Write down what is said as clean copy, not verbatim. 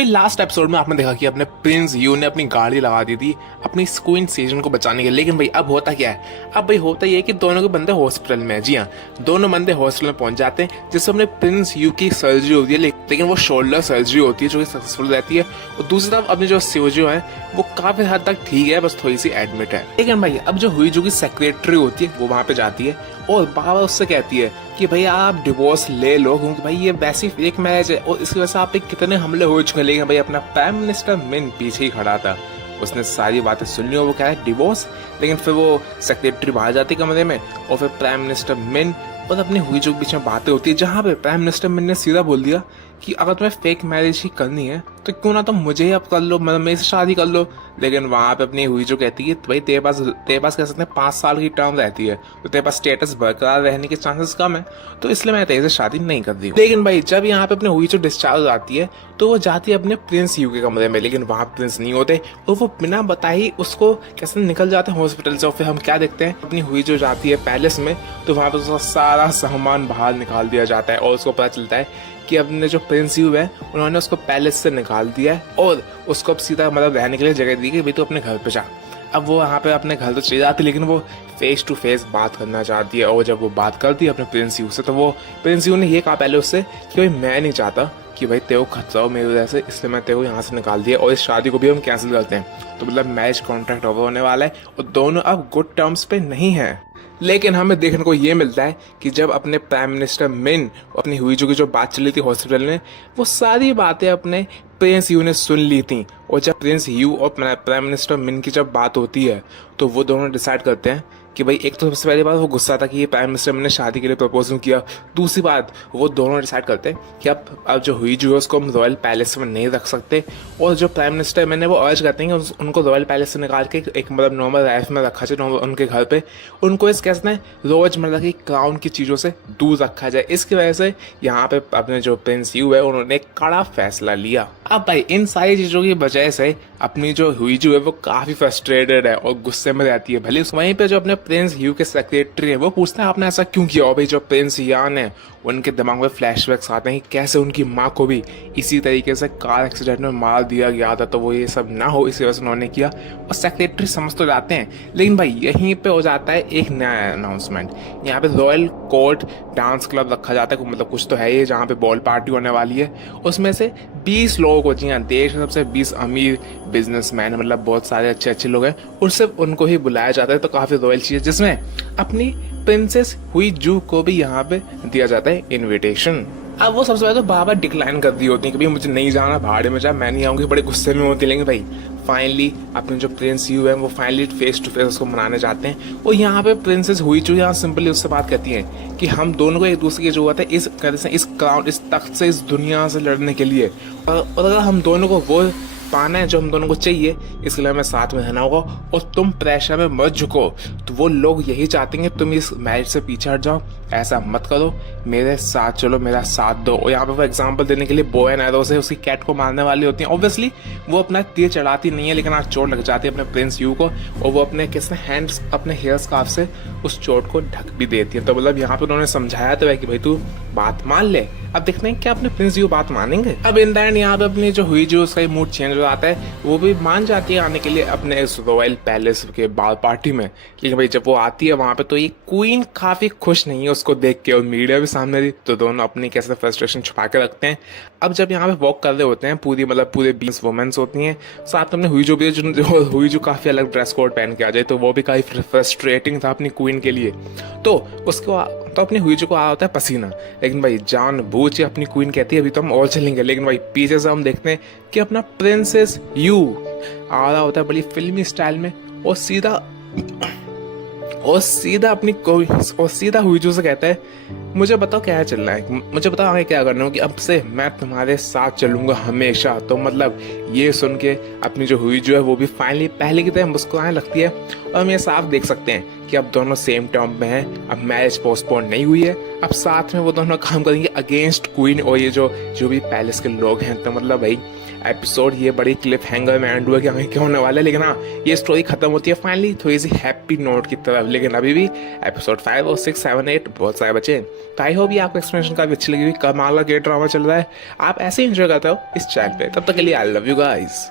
भाई last episode में आपने देखा कि अपने प्रिंस यू ने अपनी गाड़ी लगा दी थी अपनी क्वीन सेजन को बचाने के लिए। लेकिन भाई अब होता क्या है, अब भाई होता ये है कि दोनों के बंदे हॉस्पिटल में है। जी हाँ, दोनों बंदे हॉस्पिटल में पहुंच जाते हैं जिससे अपने प्रिंस यू की सर्जरी होती है, लेकिन वो शोल्डर सर्जरी होती है जो कि सक्सेसफुल रहती है। और दूसरी तरफ अपनी जो सीओजी है वो काफी हद तक ठीक है, बस थोड़ी सी एडमिट है। लेकिन भाई अब जो हुई जो की सेक्रेटरी होती है वो वहां पे जाती है और बाबा उससे कहती है कि भाई आप डिवोर्स ले लो, क्योंकि भाई ये वैसी फेक मैरिज है और इसकी वजह से आप पे कितने हमले हो चुके हैं। लेकिन भाई अपना प्राइम मिनिस्टर मिन पीछे ही खड़ा था, उसने सारी बातें सुन ली और वो कह रहा है डिवोर्स। लेकिन फिर वो सेक्रेटरी बाहर जाती कमरे में और फिर प्राइम मिनिस्टर मिन और अपनी हुई जो बीच में बातें होती है, जहाँ पे प्राइम मिनिस्टर मिन ने सीधा बोल दिया कि अगर तुम्हें फेक मैरिज ही करनी है तो क्यों ना तुम मुझे ही अब कर लो, मतलब मेरे से शादी कर लो। लेकिन वहां पे अपनी हुई जो कहती है भाई तेरे पास कह सकते हैं 5 साल की टर्म रहती है, तो तेरे पास स्टेटस बरकरार रहने के चांसेस कम है, तो इसलिए मैं तेरे से शादी नहीं कर रही हूँ। लेकिन भाई जब यहाँ पे अपनी हुई जो डिस्चार्ज आती है तो वो जाती है अपने प्रिंस यू के कमरे में, लेकिन वहां प्रिंस नहीं होते और वो बिना बताई उसको कैसे निकल जाते हैं हॉस्पिटल से। और फिर हम क्या देखते हैं, अपनी हुई जो जाती है पैलेस में, तो वहां पर उसका सारा सामान बाहर निकाल दिया जाता है और उसको पता चलता है कि अपने जो प्रिंस यू है उन्होंने उसको पैलेस से निकाल दिया है और उसको अब सीधा मतलब रहने के लिए जगह दी कि भाई तू अपने घर पे जा। अब वो यहाँ पे अपने घर तो चली जाती, लेकिन वो फेस टू फेस बात करना चाहती है। और जब वो बात करती है अपने प्रिंस यू से, तो वो प्रिंस यू ने ये कहा पहले उससे कि भाई मैं नहीं चाहता कि भाई तेरे को खतरा हो मेरी वजह से, इसलिए मैं तेरे को यहाँ से निकाल दिया और इस शादी को भी हम कैंसिल करते हैं। तो मतलब मैरिज कॉन्ट्रैक्ट ओवर होने वाला है और दोनों अब गुड टर्म्स पे नहीं है। लेकिन हमें देखने को ये मिलता है कि जब अपने प्राइम मिनिस्टर मिन अपनी हुई जो की जो बात चली थी हॉस्पिटल में, वो सारी बातें अपने प्रिंस यू ने सुन ली थी। और जब प्रिंस यू और प्राइम मिनिस्टर मिन की जब बात होती है तो वो दोनों डिसाइड करते हैं कि भाई एक तो सबसे पहली बात वो गुस्सा था कि ये प्राइम मिनिस्टर ने शादी के लिए प्रपोज किया। दूसरी बात वो दोनों डिसाइड करते हैं कि अब जो हुई जो है उसको हम रॉयल पैलेस में नहीं रख सकते। और जो प्राइम मिनिस्टर मैंने वो अर्ज करते हैं कि उनको रॉयल पैलेस से निकाल के एक मतलब नॉर्मल लाइफ में रखा जाए, उनके घर पे उनको इस कहते हैं रोजमर्रा की क्राउन की चीज़ों से दूर रखा जाए। इसकी वजह से यहाँ पे अपने जो प्रिंस यू है उन्होंने एक कड़ा फैसला लिया। अब भाई इन सारी चीज़ों की वजह से अपनी जो हुई जो है वो काफ़ी फ्रस्ट्रेटेड है और गुस्से में रहती है। भले वहीं पे जो अपने प्रिंस यू के सेक्रेटरी है वो पूछते हैं आपने ऐसा क्यों किया। और भाई जो प्रिंस यान है उनके दिमाग में फ्लैशबैक्स आते हैं कि कैसे उनकी माँ को भी इसी तरीके से कार एक्सीडेंट में मार दिया गया था, तो वो ये सब ना हो इसी वजह से उन्होंने किया। और सेक्रेटरी समझ तो जाते हैं, लेकिन भाई यहीं पे हो जाता है एक नया अनाउंसमेंट। यहाँ पे रॉयल कोर्ट डांस क्लब रखा जाता है, मतलब कुछ तो है ये, जहाँ पे बॉल पार्टी होने वाली है। उसमें से 20 लोगों को, जी हाँ देश के सबसे 20 अमीर बिजनेसमैन, मतलब बहुत सारे अच्छे अच्छे लोग हैं, और सिर्फ उनको ही बुलाया जाता है। तो काफी रॉयल चीज, जिसमें अपनी प्रिंसेस हुई जू को भी यहाँ पे दिया जाता है इनविटेशन। अब वो सबसे पहले तो बाबा डिक्लाइन कर दी होती है कि भाई मुझे नहीं जाना, भाड़े में जा, मैं नहीं आऊंगी, बड़े गुस्से में होती है। लेकिन भाई फाइनली अपने जो प्रिंस यू है वो फाइनली फेस टू फेस उसको मनाने जाते हैं। और यहाँ पे प्रिंसेस हुई जो यहाँ सिंपली उससे बात करती है कि हम दोनों को एक दूसरे की जरूरत है इस क्राउन, इस तख्त से, इस दुनिया से लड़ने के लिए। और अगर हम दोनों को वो पाना है जो हम दोनों को चाहिए, इसके लिए हमें साथ में रहना होगा और तुम प्रेशर में मत झुको। तो वो लोग यही चाहते हैं तुम इस मैरिज से पीछे हट जाओ, ऐसा मत करो, मेरे साथ चलो, मेरा साथ दो। और यहाँ पे वो एग्जांपल देने के लिए बो एंड एरो से उसकी कैट को मारने वाली होती है। ऑब्वियसली वो अपना तीर चढ़ाती नहीं है, लेकिन आज चोट लग जाती है अपने प्रिंस यू को और वो अपने किसने हैंड्स अपने हेयर स्कार्फ से उस चोट को ढक भी देती है। तो मतलब यहाँ पे उन्होंने समझाया तो है कि भाई तू बात मान ले। अब देखते हैं क्या अपने प्रिंस यू बात मानेंगे। अब इन द एंड यहाँ पे अपनी जो हुई जो उसका मूड चेंज हो जाता है, वो भी मान जाती है आने के लिए अपने इस रॉयल पैलेस के बाल पार्टी में। लेकिन भाई जब वो आती है वहां पे तो ये क्वीन काफी खुश नहीं है उसको देख के, और मीडिया भी सामने थी, तो दोनों अपनी कैसे फ्रस्ट्रेशन छुपा के रखते हैं। अब जब यहाँ पे वॉक कर रहे होते हैं पूरे 20 वुमेन्स होती हैं, साथ में हुई जो भी हुई जो काफी अलग ड्रेस कोड पहन के आ जाए, तो वो भी काफी फ्रस्ट्रेटिंग था अपनी क्वीन के लिए। तो उसको तो अपनी हुई जो को आ होता है पसीना, लेकिन भाई जान बूझ के अपनी क्वीन कहती है अभी तो हम और चलेंगे। लेकिन भाई पीछे से हम देखते हैं कि अपना प्रिंसेस यू आ रहा होता है बड़ी फिल्मी स्टाइल में और सीधा हुई जो से कहता है मुझे बताओ क्या चल रहा है, मुझे बताओ आगे क्या करना है, कि अब से मैं तुम्हारे साथ चलूंगा हमेशा। तो मतलब ये सुन के अपनी जो हुई जो है वो भी फाइनली पहले की तरह मुस्कुराने लगती है। और हम ये साफ देख सकते हैं कि अब दोनों सेम टर्म में हैं, अब मैरिज पोस्टपोन नहीं हुई है, अब साथ में वो दोनों काम करेंगे अगेंस्ट क्वीन और ये जो भी पैलेस के लोग हैं। तो मतलब भाई एपिसोड ये बड़ी क्लिप हैंगर में एंड हुआ कि आगे क्या होने वाला है, लेकिन हाँ ये स्टोरी खत्म होती है फाइनली थोड़ी सी हैप्पी नोट की तरफ। लेकिन अभी भी एपिसोड 5 और 6 7 8 बहुत सारे बचे। तो आई होप ये आपको एक्सप्लेनेशन काफी अच्छी लगी हुई, कमाल का ड्रामा चल रहा है, आप ऐसे ही एंजॉय करते हो इस चैनल पे। तब तक के लिए आई लव यू गाइस।